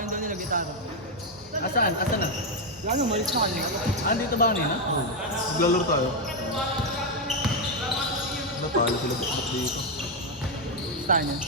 gawain daw nila gitara. Asaan? Asan na? Ano, malis na kanina. Dito ba kanina? Maglalaro tayo. Napalo sila bukbuk dito. Saan yan?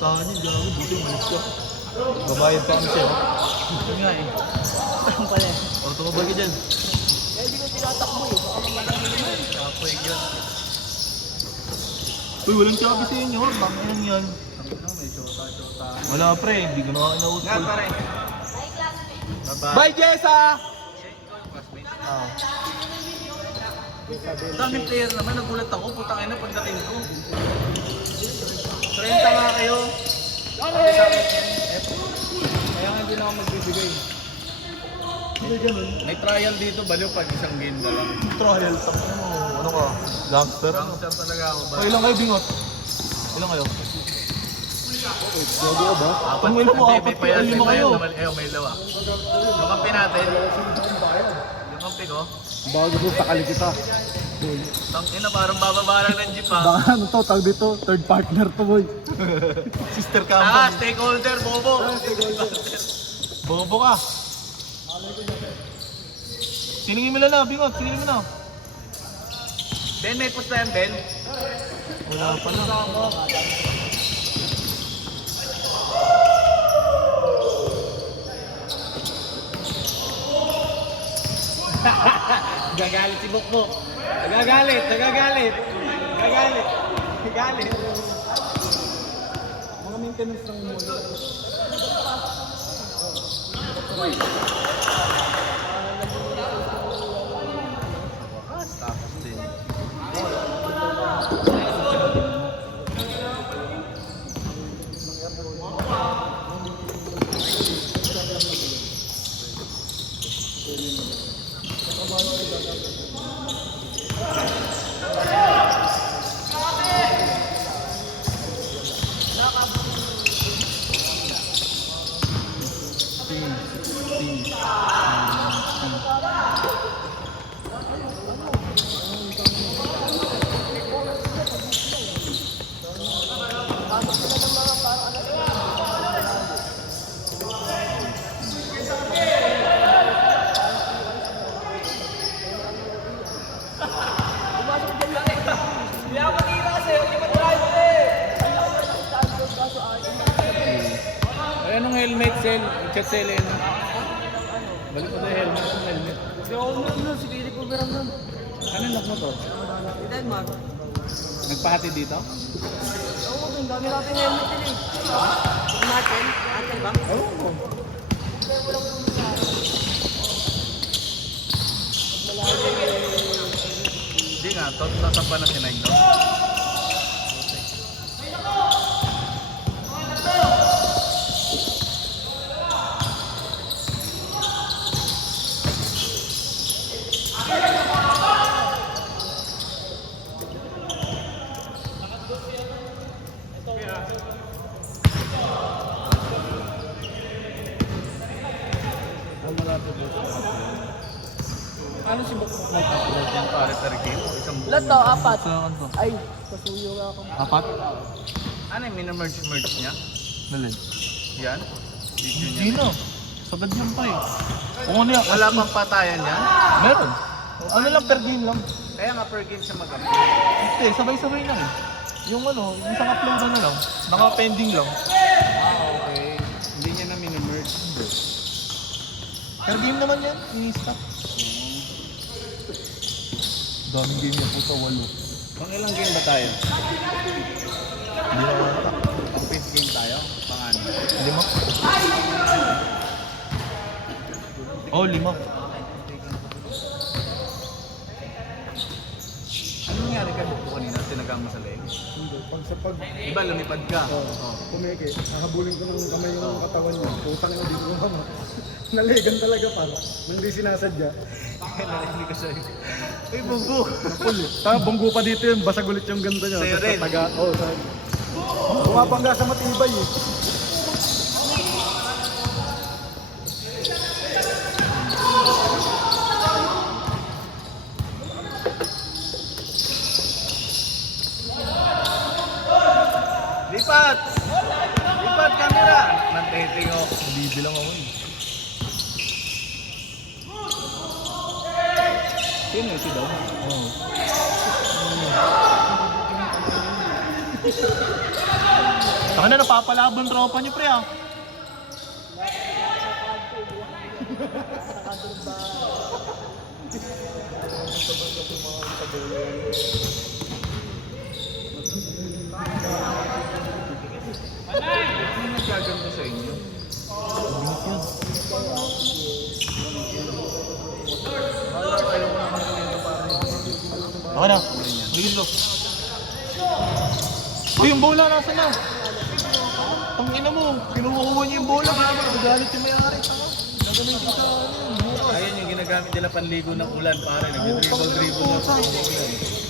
Tahan yun, gago. Buti malis ka. Babayad pa kami siya. Yun nga eh. Saan pala eh? O, tumabag ka dyan. Eh, di ko tinatakbo eh. Baka mamadami naman. Kapoy yun. Uy, walang chabi sa inyo. Bakit yan? May shota. Wala pre, hindi ko na inausap. Nga pare. Bye, Jessa! Ah. Daming player naman, nagulat ako. Putang ina pagdating ko. 30 nga kayo. Sabi sa akin, kaya nga hindi na ako magbibigay. Hindi ganun. May trial dito, baliw pag isang game na lang. Trial, tapos mo. Ano ka? Gangster? Gangster talaga ako ba? O, ilang kayo bingot? Ilang kayo? Gago ka ba? Apat. Ang ilang mo, Hindi, apat may payan, lima kayo. may lawa. Yung kampi natin. Yung kampi ko. Bago po, takali kita. Tang ina, parang bababa lang ng jeep ha. Baka ano to, tawag dito, third partner to boy. Sister Ah, company. stakeholder, bobo. Bobo ka. Siningin mo na, bingot. Siningin mo na. Ben, may post na yan, Ben. Wala pa na. Gagalit si Bukbok. Nagagalit. Mga maintenance ng muna. Tapos din. Ay, anong helmet, Sel? Chat Sel, eh, no? Balik ko na yung helmet. Si owner nun, si Billy Kuberang nun. Ano knock mo to? Si Denmark. Nagpahati dito? Oo, ang dami natin helmet din eh. Martin? Martin ba? Ewan ko. Hindi nga, sasampa na si Nike, no? Ano si Bukbok na ito? Yung pare-pare game? Isang buong... Lahat to, apat. Saan to? Ay, kasuyo nga ako. Apat? Ano yung mina-merge niya? Nalin? Yan? Video Hindi niya? na. Sagad yan pa eh. Kung ano yan? Wala pang patayan yan? Meron. Ano lang, per game lang. Kaya nga per game siya mag-upload. Hindi, sabay-sabay lang eh. Yung ano, isang upload na lang. Naka-pending lang. Okay. Hindi niya na mina-merge. Per game naman yan, ini-stop. Daming game niya po sa 8. Pang ilang game ba tayo? Hindi na mata. Pang 5th game tayo? Pang ano? 5? Oh, 5. Ano nangyari kay Bukbok kanina? Tinagang mo sa leeg? Hindi, pag Diba lumipad ka? kumeke, nakabuling ko ng kamay yung katawan niya. Putang na dito ko ano. Naligan talaga para. Nang di sinasadya. Narinig ko sa'yo. Uy, Bukbok! Napul eh. Bunggo pa dito yun, basag ulit yung ganda niya. Sa'yo rin? Oo, sa'yo. Bumabangga sa matibay eh. Lipat! Lipat camera! Nante. Tiniting ako. Bibilang ako eh. Sino si Dom? Oo. Saka na napapalaban tropa niyo pre ah. Ano nagkaganda sa inyo? Okay na. Ligis ko. Uy, yung bola nasa na? Ang ina mo, kinukuha niya yung bola. Nagalit yung may-ari. Nagalit yung sa bukas. Ayun yung ginagamit nila panligo ng ulan, pare. Nag-dribble na sa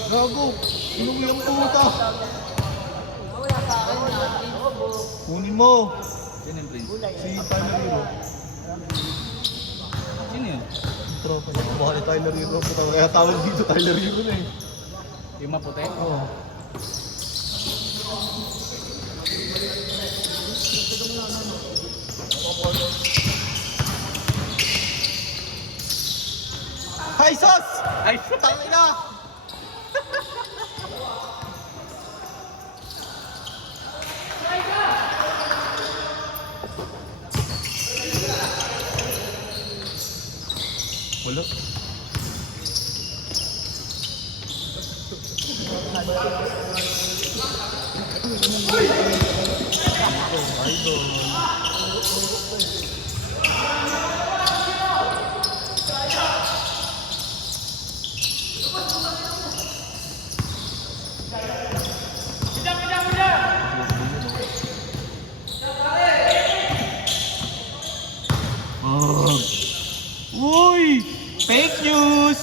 Gago, inuwi ang puta. Kunin mo. Sino yung Prince? Si Tyler Hero. Sino yun? Tropa niya. Baka ni Tyler Hero. Kaya tawag dito Tyler Hero na eh. Yung maputi? Oo. Hi, sus! Ay! Tangin na! Wala. Uy! Fake news!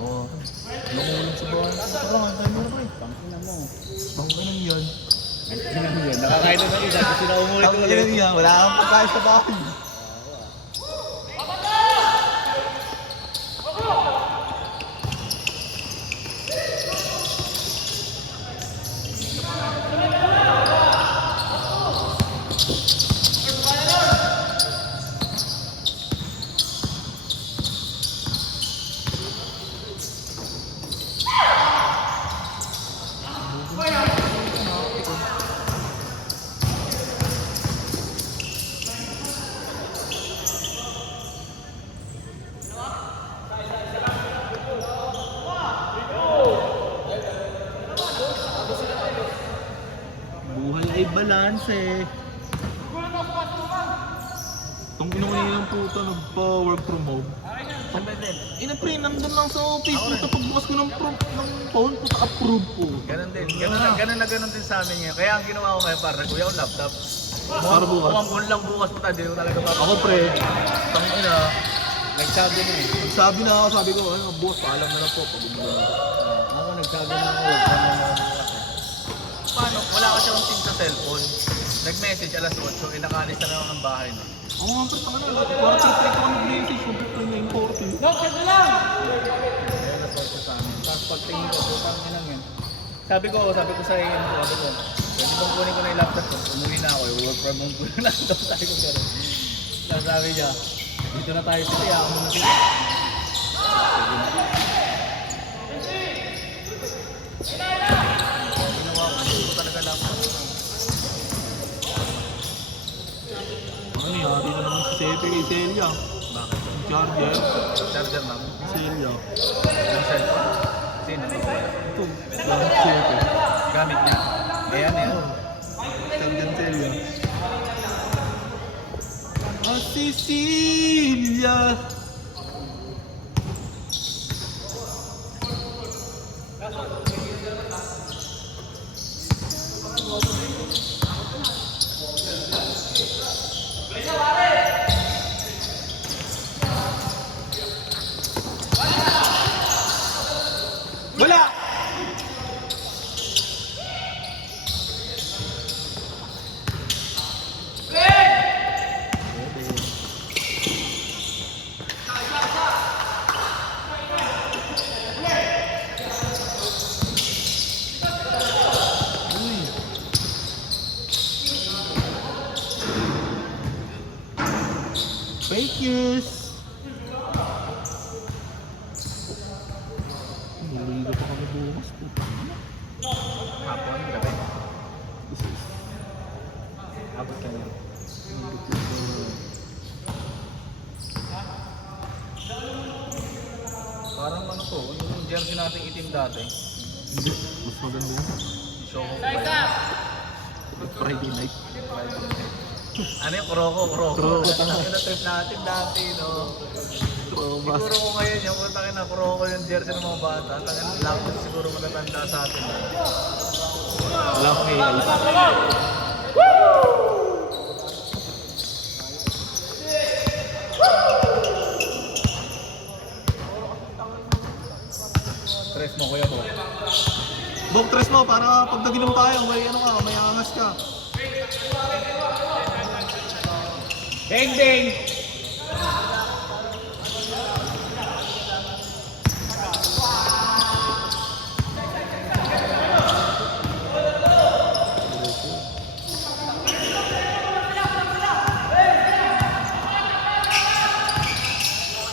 Oh, nakulang sa bahay. Parang ang tayo mo rin. Pangina mo. Bangka yan. Nakakain na ng isa kasi naumulit Ang ulit. ina yan, wala kang pagkain sa bahay. Buhay ay balanse. Itong inuwi ng puta nagpa-work from home. Ina pre, nandun lang sa office. Puta pagbukas ko ng phone, puta approve po. Ganun din. Ganun din sa amin ngayon. Kaya ang ginawa ko ngayon, parang kuya yung laptop. Para bukas. Kumambon lang bukas puta, di ko talaga papagawa. Ako pre, tangina. Nagsabi na eh. Sabi na ako, sabi ko, ano, boss, paalam na lang po. Pag-ibig Ako nagsabi na ako. Paano? Wala ka siyang team sa cellphone. Nag-message alas 8, inakalis na naman ng bahay na. Oo nga pre, tangina. Parang trip ko mag-message. Yung puta niya yung 40. Kaya alas 8 sa amin. Tapos pagtingin ko, putang inang yan. Sabi ko sa iyo, sabi ko, pwede bang kunin ko na yung laptop ko? Umuwi na ako, work from home ko na laptop. Sabi ko gano'n. Tapos sabi niya, dito na tayo sa kaya ako muna dito. Ginawa ko, hindi ko talaga laptop. Ano yan, dito naman si Sepe kay Celia. Bakit? Charger. Charger ma'am. Celia. Yung cellphone. Sino? Ito, gamit Sepe. Gamit niya. Ayan eh. Charger Celia. Si Celia. Wala! Yes! Naligo pa kami bukas. Hapon, gabi. This is... Abot ka na. Parang ano to, yung jersey nating itim dati. Hindi, mas maganda yun. Show ko pa Friday night. Ano yung Kuroko? Kuroko. Ang trip natin dati, no? Trauma. Siguro ko ngayon yung utangin na Kuroko yung jersey ng mga bata. Tangin lang siguro matatanda sa atin. Wala akong AI. Stress mo kuya mo. Bok, tres mo para pag naginom tayo, may ano ka, may angas ka. Ding ding!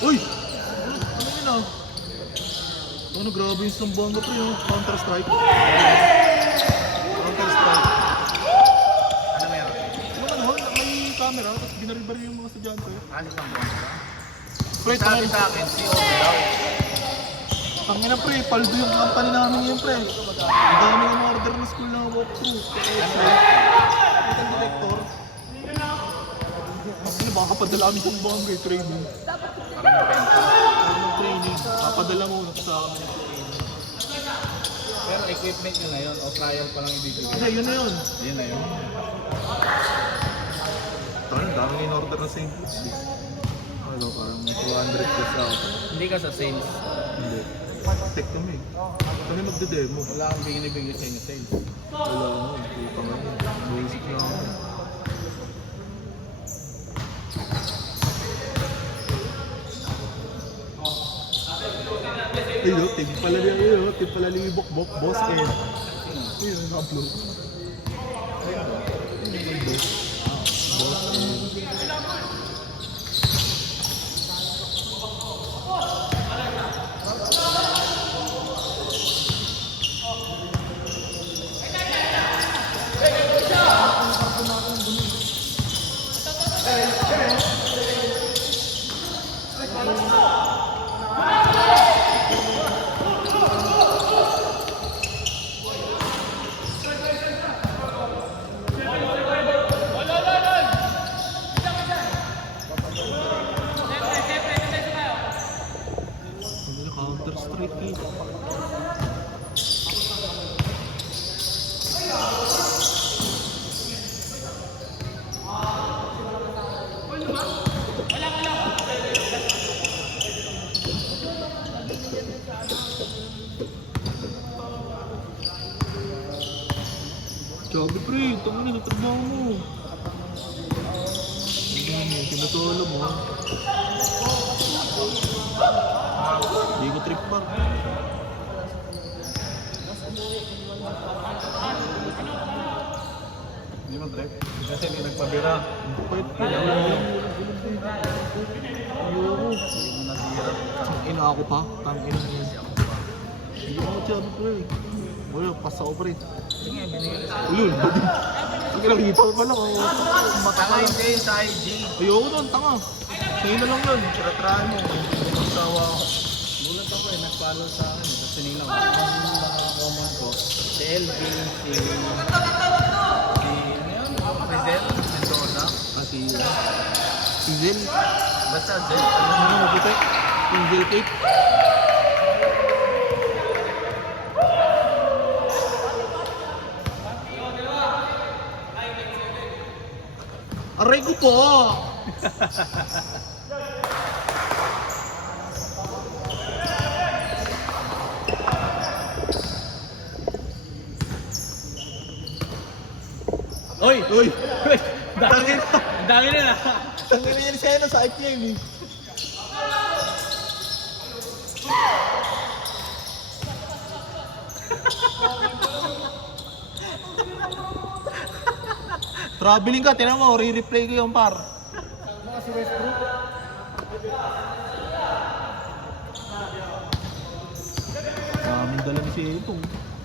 Uy! Ano yun ah? Ano, grabe yung sambuhan ko pre, yung Counter Strike. Counter Strike. Ano meron? Ano man, may camera, tapos binaril-baril yung mga estudyante. Alis ang buwan. Pre, Sabi sa akin, si Ope daw. tangina pre, paldo yung company namin ngayon pre. Ang dami yung order na school na walkthrough. Ang director. Ano baka kapadala kami sa Bombay training. Ano training? Papadala mo sa amin ng training. Pero equipment nyo na yun, o trial pa lang ibibigay. Hindi, yun na yun. Yun na yun. Tangina, dami in order na St. Louis eh. Ano, parang 200 plus ako. Hindi ka sa sales. Hindi. Tech kami. Kami magde-demo. Wala kang binibigay sa inyo sales. Wala mo, puta nga yun. Basic na ako. Ayun, tip pala niya yun. Tip pala ni Bok, boss eh. Ayun, upload. Boss eh. Counter Strike eh. Sabi pre, tama na sa trabaho mo. Kinasolo mo. Hindi ko trip pa. Hindi mo trip. Kasi hindi nagpabira. Pwede ka. Ayoko. Hindi mo nasira. Ina ako pa. Tangina niya. Hindi ako sabi pre. Wala, pasa ko pre. Sige, binigay ko sa'yo. Ulul, badi. Ang kinakita ko pala. Tanga hindi sa IG. Ayoko doon, tanga. Sa'yo na lang yun. Tiratrahan mo. Magsawa ako. Gulat ako eh, nag-follow sa akin. Tapos sinila ko. Ang naka-comment ko. Si LB, si... Rizal, Mendoza. Si Zel. Basta Zel. Ano mo puti? Yung Zel cake. Aray ko po! Oy! Uy! Dami na! Dami na! Tangin na yan siya sa IT niya eh. Traveling ka, tinan mo, re-replay ko yung par. Mga si Westbrook. ito.